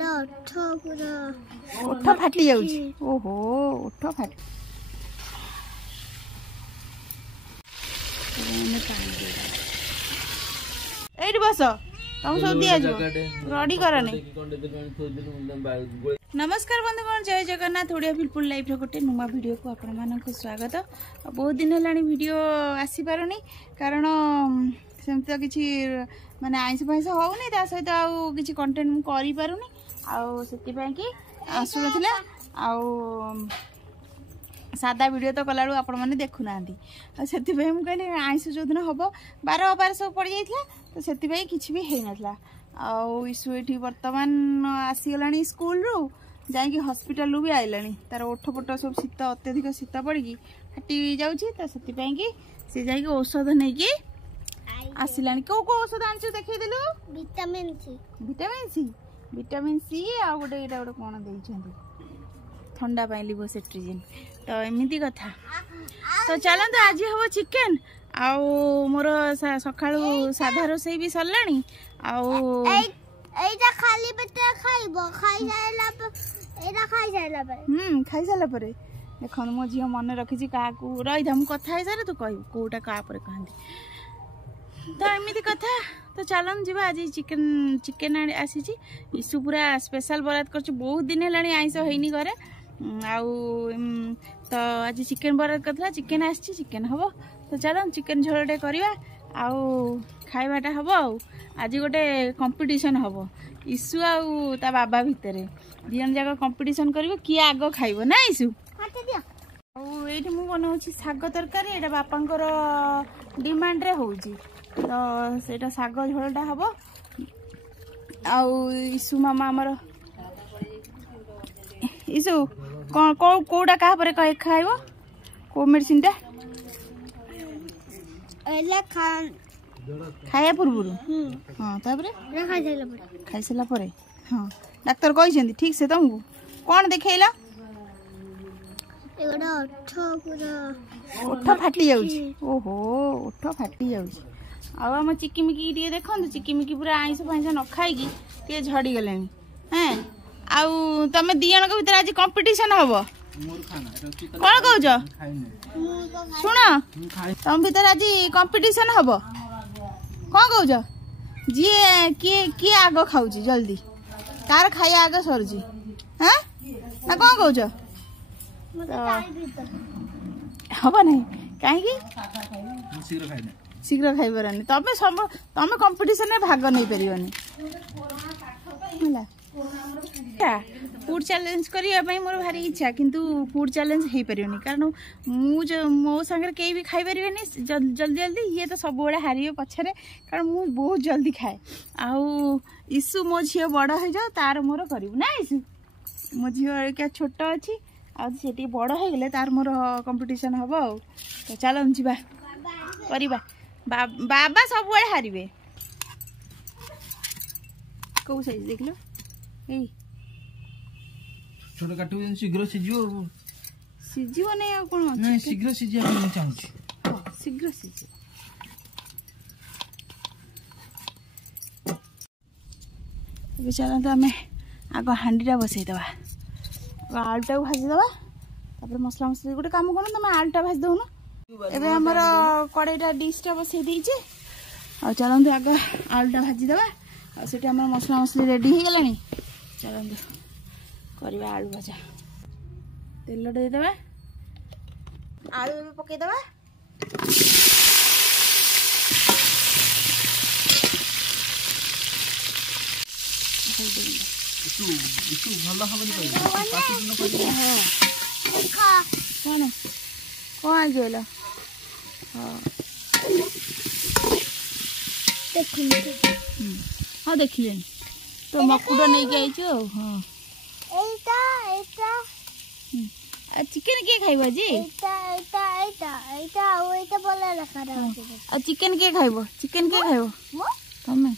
ओठ फाटी जाउची ओहो ओठ फाटी एठी बस तुम सब दिया जो रेडी करने। नमस्कार बंधुगण जय जगन्नाथ ओडिया बिल्कुल लाइफ गोटे नुआ वीडियो को आपण मानक स्वागत। बहुत दिन है वीडियो आसी पारुनी कारण सेमती तो किसी माने आइंस फैंस होनी ता सहित आउ किसी कंटेंट मु करि पारुनी आउ सेति कि आसु नथिला आउ सादा वीडियो तो कला आपण मैंने देखु ना से कहली आइंस जो दिन हम बार बार सब पड़ जाता तो से किसी भी है नाला आसु ये बर्तमान आसीगला स्कूल रू जाकि हॉस्पिटल भी आइला तार ओठ फोट सब शीत अत्यधिक शीत पड़ी फाटी जाऊँगी तो से सी जा औषध नहीं कि आसला कौ कौ औषध आनु देखे देलु विटामिन सी विटामिन सी आ गोटे यहाँ गोटे कौन दे ठंडा लिवोसेट्रिजिन तो एमती कथा तो चलते आज हम चिकेन आउ मोर सका साधा रोसई भी सरलानी खाई सारा देख मो झी मन रखी क्या रही था मुझे कथा सारे तू कह कौटा क्या कहती तो एमती कथा तो चलन जी आज चिकेन आसी ईसु पूरा स्पेशल बरात कर बहुत दिन है आइंस होनी घरे आउ तो आज चिकेन बरात करता चिकेन आसी चिकेन हम तो चलन चिकेन झोलटे करवा आउ खाइबाटा हम आज गोटे कंपटीशन हम ईसु आउ ता बाबा भितर दिजन जाक कंपटीशन कर किए आग खाइब ना ईसु ये मु बनाऊँ शाग तरकारी ये बापांकर डिमांड रे होउची तो सेटा शाग झोलटा हम आउ ईसु मामा आमर ईसु कौटा क्या खाइब कौ मेडिसिन टा खाया पूर्व हाँ खाई सारा हाँ डाक्तर कही ठीक से तुमको कौन देखला ओठ फाटी जाऊँगी ओहो ओठ फाटी जाऊँगी आम चिकिमिकी देखो चिकिमिकी पूरा आइंस फाइंस न खाई झड़ी गले हाँ आउ तमे दिजन भीतर आज कंपटीशन हम कौन कौच शुण तुम भीतर आज कंपटीशन हम कौन कौच जी किए आग खाऊ जल्दी तार खाया आग सरुची हाँ ना कौन कौच हम ना कहीं शीघ्र खाई पारानी तमें सब तमें कंपटीशन में भाग नहीं पारनी फूड चैलेंज करने मोर भारी इच्छा किंतु फूड चैलेंज हो पारनी कारण मो सागर कहीं भी खाई पारे जल्दी जल्दी ये तो सब बड़े हारे पछरे कारण मु बहुत जल्दी खाए आउ ईसु मो झी बड़ हो जाओ तार मोर करू ना ईसु मो झी क्या छोट अच्छी आटे बड़ हो गले तार मोर कंपटीशन हम तो चल जा करवा बाबा सब बड़े हारे कौ साइज देख लो छोट काटू शीघ्र सीझो नहीं आ कोन नहीं शीघ्र सीझिया मैं चाहूँ शीघ्र सीझ चलते आम आग हांडीटा बसई दवा आलुटा भाजीदवा मसला मसली गोटे कम कर तुम आलुटा भाजी दौन एवं आमर कड़ईटा डिशटा बसई देचे चलते आग आलुटा भाजीदवा आम मसला मसली रेडी हो गला चलते करवा आलू भजा तेल देदेवा आलू भी पकईदेवा कौन कौन आल हाँ देखिले तो मकुड़ नहीं आई हाँ चिकेन किए खाइब जी चिकेन किए खाइब चिकेन किए खाइब तमें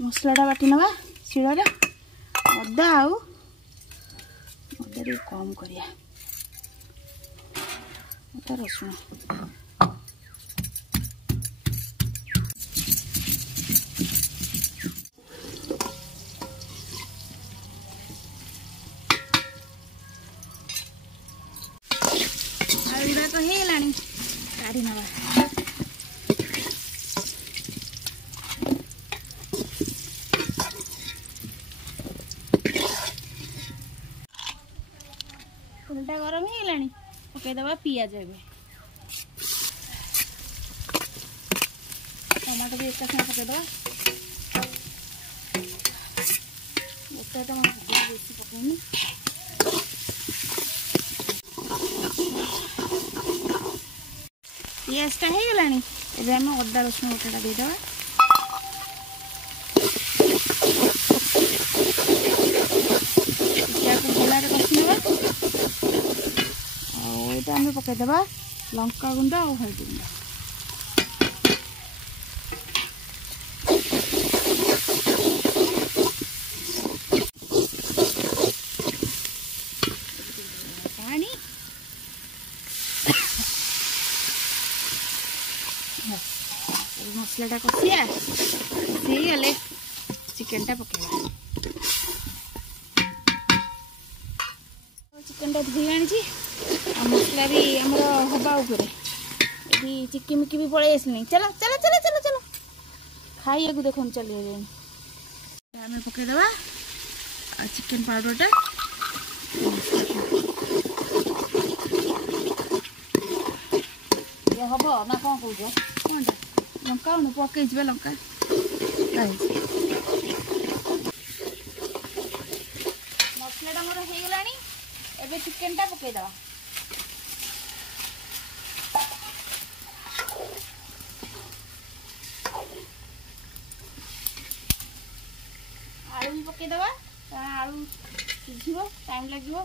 मसलाटा बाटी नवा शिଳରେ अदा अदा कम करिया अदा रसुण पकईदबा पिज ए टमाटो भी एक साथ पकईदबा गोटे टमाटो बेसी पकईनी पियाजटा हो गलानी एबे आम अदा रसुण गोटेटा देदेबा भलारे कषिदेबा आईटा आम पकईदबा लंका गुंड और हल्दी गुंड पानी मसलाटा कषिया कषिगले चिकेनटा पकईबा चिकेनटा धोई आनी मसला भी आमर हवा उपरे ये चिकिमिकी भी पड़े आसनी चलो चलो चलो चलो चलो खाइए देखो चलिए आम पकईदबा चिकेन पाउडरटा ये हम ना कौन कौन लंका पकई लंका मसलाटा मोर हो गला एबे चिकेनटा पकईदबा आलू भी पकईदबा आलू सीझ टाइम लगे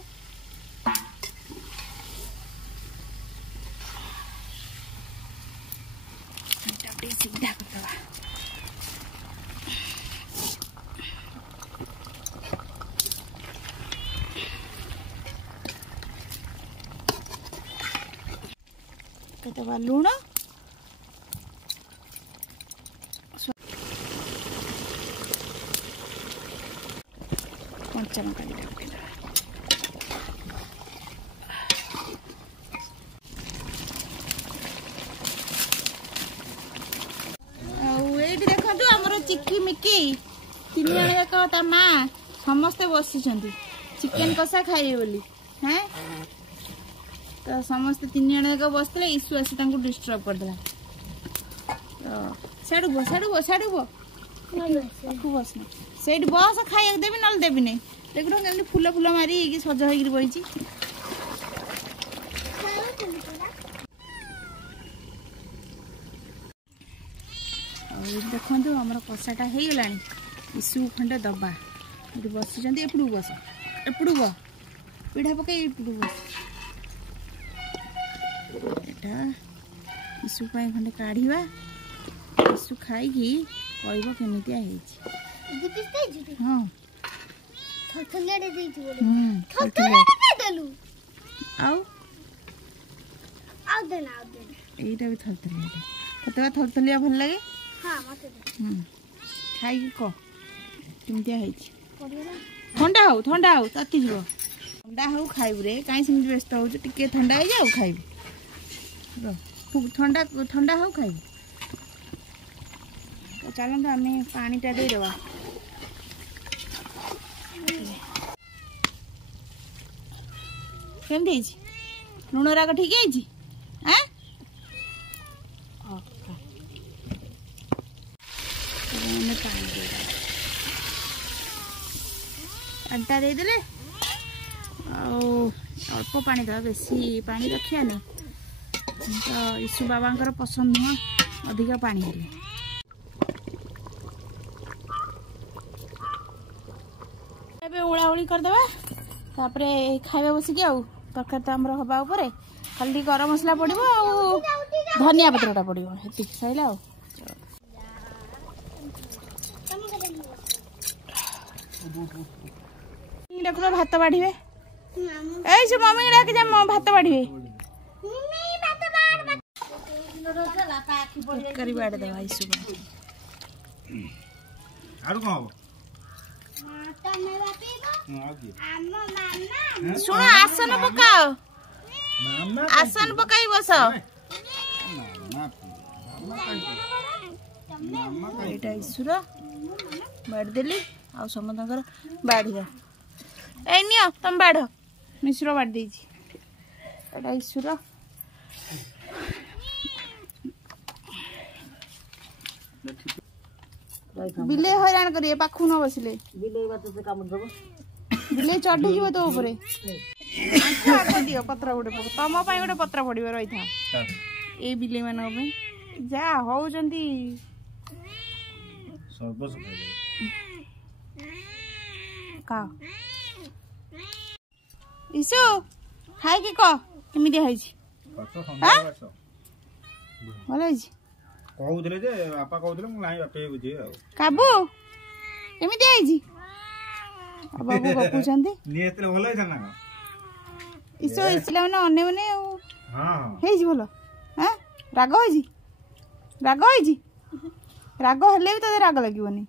सीधा करदबा पकईदबा लुण कंचा लंका दीटा पकईदबा चिकिमिकी तीन जन जाक माँ समस्ते बसी चिकेन कषा खाइबे बोली हैं तो समस्ते तीन जन जाक बसते इशू आसी डिस्टर्ब करदेला साड़ू बस से बस खाया देवी ना देवी नहीं देखो केमती फूल फूल मारी सज हो बही देखो आमर कषाटा हो गला इशू खंडे दबा ये बसी एपड़ू बस एपड़ू बो पीढ़ा पकई एपड़ू बस एटा इशू खंडे काढ़ा इशू खाई कह केमितिया हाँ यहीटा भी थलथलिया थलथलिया भल लगे खाई कह केमितिया ठंडा हो तती जीव ठंडा हो खाइबू रे कहीं सेमती व्यस्त हो टे ठंडा हो जाओ खाइबू ठंडा ठंडा हो खाइबू तो चलते आम पानीटा देदेबा केमती लुण राग ठीक है पानीटा देदेले अल्प पानी दवा बेसी पानी रखिया नहीं तो इशू बाबा पसंद नुह अधिक पानी हेले एबे ओलाओली करदबा तापरे खाइबा बसिकी आउ तरकारी तो आमर हवा उपरे खाली गरम मसला पड़ो आ धनिया पत्रटा पड़ो हेती सैला आ पूरा भात बाढ़े ऐसे मम्मी डाक जा भात बाढ़े तरकारी बाढ़ देवा शुण आसन पकाओ आसन पकाई बस एटा इशूर बाढ़देली आ समस्त बाढ़ ए नियो तुम बाढ़ मिश्र बाढ़ दे एटा इशूर बिले हैरान करिए पाखु न बसिले बिले चढ़ी जीव तो ऊपर दियो पत्र गोटे तुम गोटे पत्र पड़ो रही था ये बिले मान जा होउचंती का इशु खाई कि कह केमिति हैछि भल हैछि कहउतले जे बापा कहउतले मु नाही बापे बुझे आ काबू केमिति हैछि बाबू गपुचंती नियतले भल हैछ ना इशु इस्ला ना अने अने हां हैछि भल हैं राग हैछि राग हेले भी तो राग लगिवनी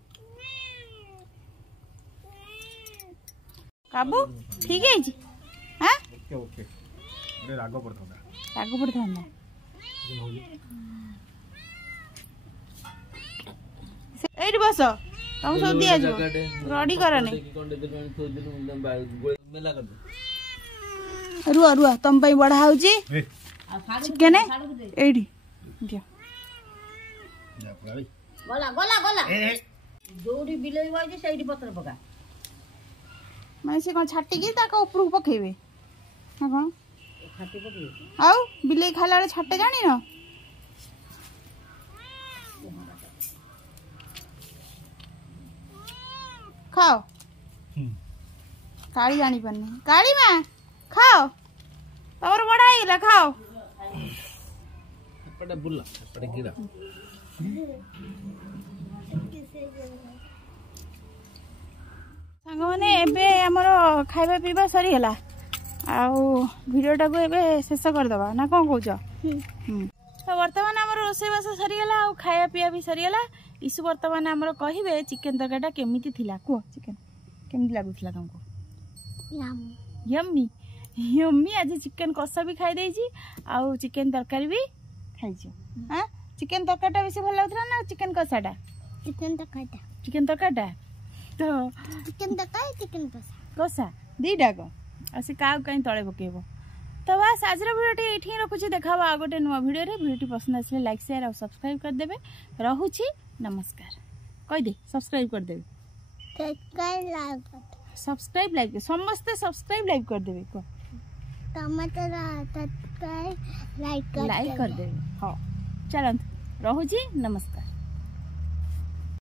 काबू ठीक है जी हां ओके ओके अरे राग पड़ता एठी बस तुम सब दिया जो रेडी करने रुआ तुम पई बढ़ा होची चिकन एठी दिया गला जोड़ी बिलेई होई सेठी पत्र पका मैं से कौन छाटी की ताका ऊपर पकेबे हां कौन छाटी पके आउ बिलेई खाला रे छाटे जानी न खाओ काली जानी पन्नी काली मां खाओ तोर बड़ा आइला खाओ पड़ा बुल्ला पड़ा गिरा सांग माने एबे हमर खाइबा पीबा सरी हला आउ वीडियोटा को एबे शेष कर दबा ना कोन कहउछ तो वर्तमान हमर रोसे बास सरी हला आउ खाइबा पीबा भी सरी हला इस वर्तमान हमर कहिबे चिकन तरकाटा केमिति थिला को चिकन केमिति लागुथला तुमको यम्मी यम्मी आज चिकन कषा भी खाई देछि आउ चिकन तरकारी भी खाइछ हां चिकन तरकाटा बेसी भल लागथला ना चिकन कषाटा चिकन तकाटा तो चिकन कषा दीटा को आसी का कहीं तले पकेबो तो बस आज भिडियो ये रखुची देखा आ गोटे नुआ भिडियो भिडियो पसंद आसे लाइक शेयर और सब्सक्राइब कर देबे रहुची नमस्कार कहि दे सब्सक्राइब कर देबे सब्सक्राइब लाइक समस्त सब्सक्राइब लाइक कर देबे को टमाटर सब्सक्राइब लाइक कर देबे हां चलंत रहुची नमस्कार।